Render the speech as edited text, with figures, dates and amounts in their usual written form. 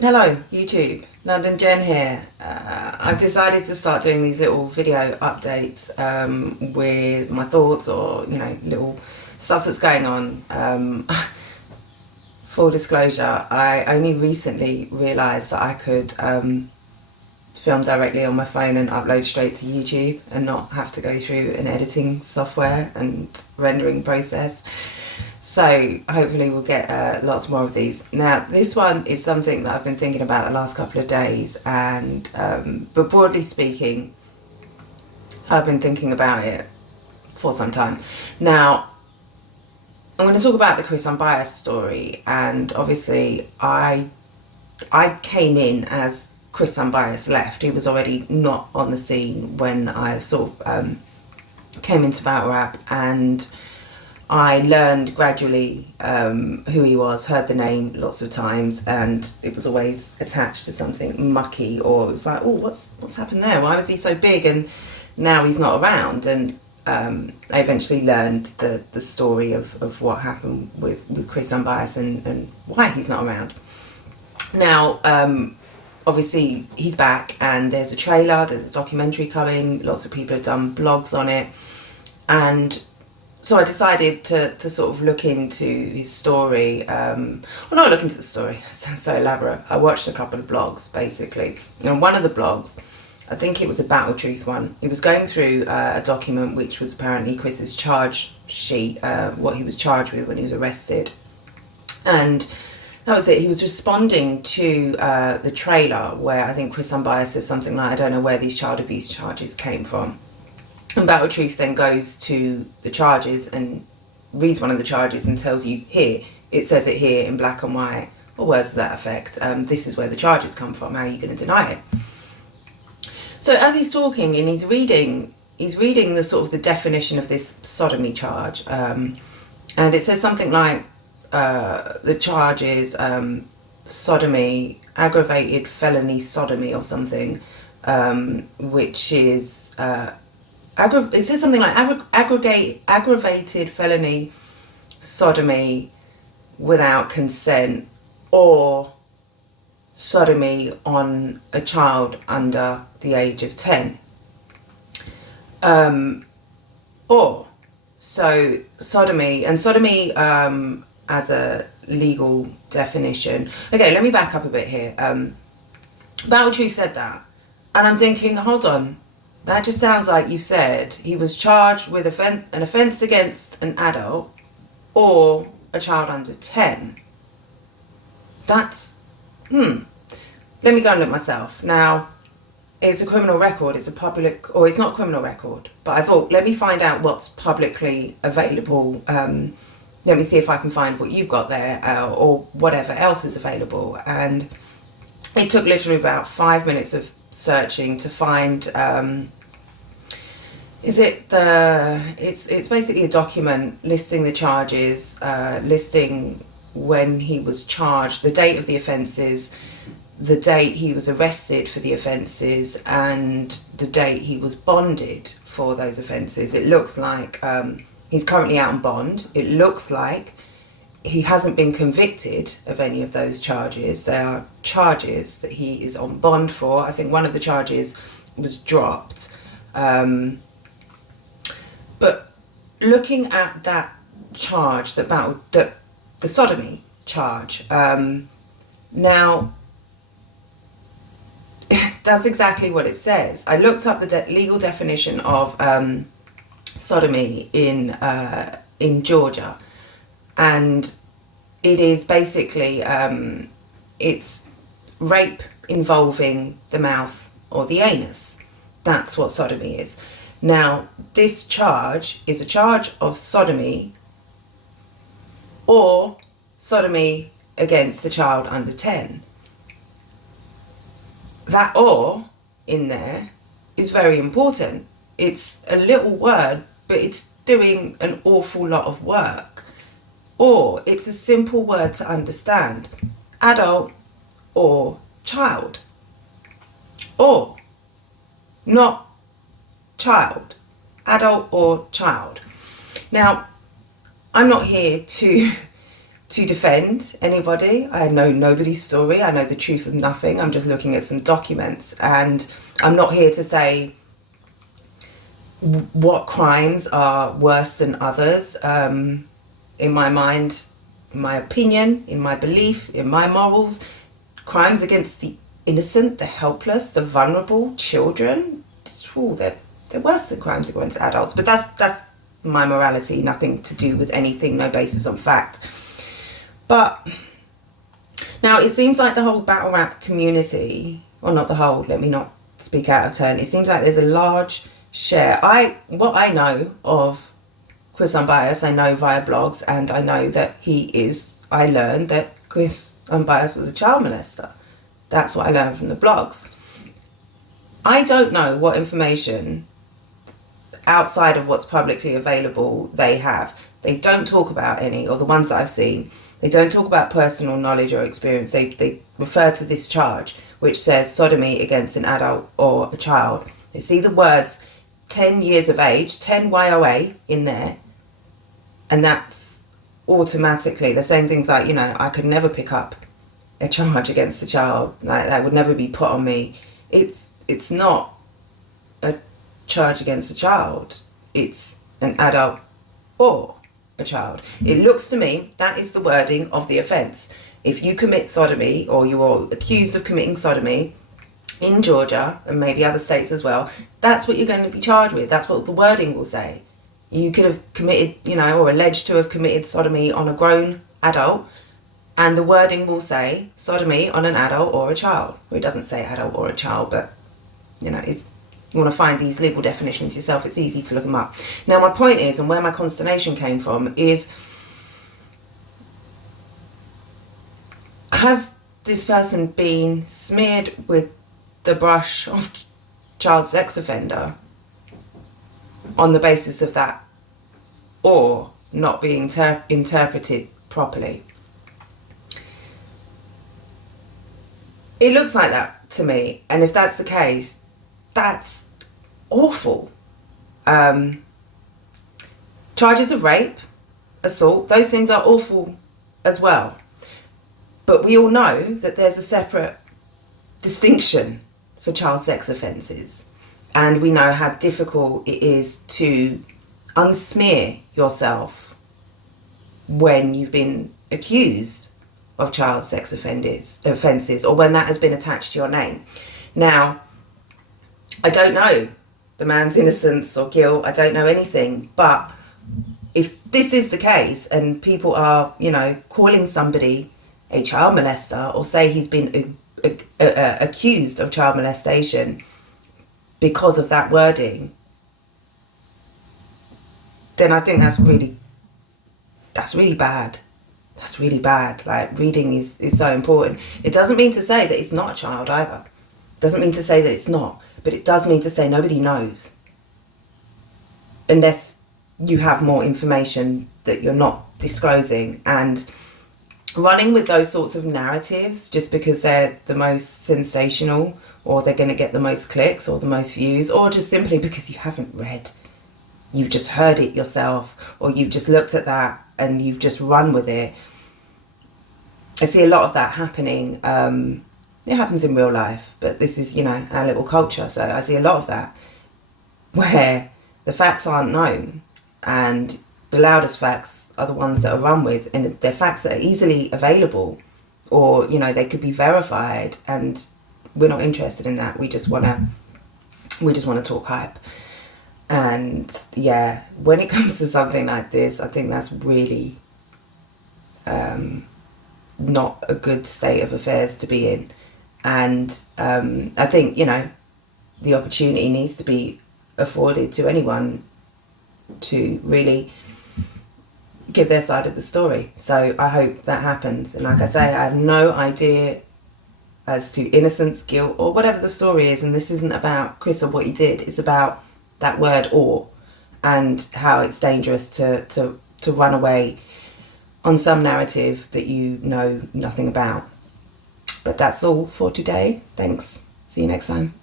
Hello, YouTube. London Jen here. I've decided to start doing these little video updates with my thoughts or, little stuff that's going on. Full disclosure, I only recently realised that I could film directly on my phone and upload straight to YouTube and not have to go through an editing software and rendering process. So hopefully we'll get lots more of these. Now this one is something that I've been thinking about the last couple of days, and but broadly speaking I've been thinking about it for some time. Now I'm going to talk about the Chris Unbias story, and obviously I came in as Chris Unbias left. He was already not on the scene when I sort of came into battle rap, and I learned gradually who he was, heard the name lots of times, and it was always attached to something mucky, or it was like, oh, what's happened there? Why was he so big and now he's not around? And I eventually learned the story of what happened with Chris Unbias and why he's not around. Now, obviously he's back, and there's a trailer, there's a documentary coming, lots of people have done blogs on it, and so I decided to sort of look into his story. Well, not look into the story, it sounds so elaborate. I watched a couple of blogs, basically. And one of the blogs, I think it was a Battle Truth one, he was going through a document which was apparently Chris's charge sheet, what he was charged with when he was arrested. And that was it. He was responding to the trailer where I think Chris Unbias says something like, I don't know where these child abuse charges came from. And Battle Truth then goes to the charges and reads one of the charges and tells you, here, it says it here in black and white, or words to that effect. This is where the charges come from. How are you going to deny it? So as he's talking and he's reading the sort of the definition of this sodomy charge, and it says something like the charge is sodomy, aggravated felony sodomy or something, which is it says something like aggravated felony sodomy without consent, or sodomy on a child under the age of 10. Or, so sodomy as a legal definition. Okay, let me back up a bit here. Battle Truth said that, and I'm thinking, hold on, that just sounds like you said he was charged with an offence against an adult or a child under 10. That's, let me go and look myself. Now, it's a criminal record, it's a public, or it's not a criminal record, but I thought, let me find out what's publicly available. Let me see if I can find what you've got there, or whatever else is available. And it took literally about 5 minutes of searching to find, it's basically a document listing the charges, listing when he was charged, the date of the offences, the date he was arrested for the offences, and the date he was bonded for those offences. It looks like he's currently out on bond. It looks like he hasn't been convicted of any of those charges. There are charges that he is on bond for. I think one of the charges was dropped. But looking at that charge, the sodomy charge, now that's exactly what it says. I looked up the legal definition of sodomy in Georgia, and it is basically it's rape involving the mouth or the anus. That's what sodomy is. Now, this charge is a charge of sodomy or sodomy against the child under 10. That "or" in there is very important. It's a little word, but it's doing an awful lot of work. Or, it's a simple word to understand. Adult or child. Or, not child. Adult or child. Now, I'm not here to to defend anybody. I know nobody's story. I know the truth of nothing. I'm just looking at some documents, and I'm not here to say what crimes are worse than others. In my mind, in my opinion, in my belief, in my morals, crimes against the innocent, the helpless, the vulnerable, children, they're worse than crimes against adults. But that's my morality, nothing to do with anything, no basis on fact. But now it seems like the whole battle rap community, or not the whole, let me not speak out of turn, it seems like there's a large share. What I know of Chris Unbias, I know via blogs, and I know that I learned that Chris Unbias was a child molester. That's what I learned from the blogs. I don't know what information outside of what's publicly available they have. They don't talk about any, or the ones that I've seen, they don't talk about personal knowledge or experience. They refer to this charge, which says sodomy against an adult or a child. They see the words 10 years of age, 10 YOA in there, and that's automatically, the same things like, I could never pick up a charge against a child. Like, that would never be put on me. It's not a charge against a child. It's an adult or a child. It looks to me that is the wording of the offence. If you commit sodomy, or you are accused of committing sodomy in Georgia and maybe other states as well, that's what you're going to be charged with. That's what the wording will say. You could have committed, or alleged to have committed sodomy on a grown adult, and the wording will say sodomy on an adult or a child. Well, it doesn't say adult or a child, but you want to find these legal definitions yourself, it's easy to look them up. Now, my point is, and where my consternation came from, is has this person been smeared with the brush of child sex offender on the basis of that, or not being interpreted properly? It looks like that to me, and if that's the case, that's awful. Charges of rape, assault, those things are awful as well. But we all know that there's a separate distinction for child sex offences, and we know how difficult it is to unsmear yourself when you've been accused of child sex offences, or when that has been attached to your name. Now, I don't know the man's innocence or guilt, I don't know anything, but if this is the case and people are, calling somebody a child molester, or say he's been accused of child molestation because of that wording, then I think that's really bad. That's really bad. Like, reading is so important. It doesn't mean to say that it's not a child either. It doesn't mean to say that it's not. But it does mean to say nobody knows. Unless you have more information that you're not disclosing. And running with those sorts of narratives just because they're the most sensational, or they're going to get the most clicks or the most views, or just simply because you haven't read. You've just heard it yourself, or you've just looked at that and you've just run with it. I see a lot of that happening. It happens in real life, but this is, our little culture. So I see a lot of that where the facts aren't known, and the loudest facts are the ones that are run with, and they're facts that are easily available, or, they could be verified, and we're not interested in that. We just want to talk hype. And yeah, when it comes to something like this, I think that's really not a good state of affairs to be in. And I think, the opportunity needs to be afforded to anyone to really give their side of the story. So I hope that happens. And like I say, I have no idea as to innocence, guilt, or whatever the story is. And this isn't about Chris or what he did. It's about that word "or" and how it's dangerous to run away on some narrative that you know nothing about. But that's all for today. Thanks. See you next time.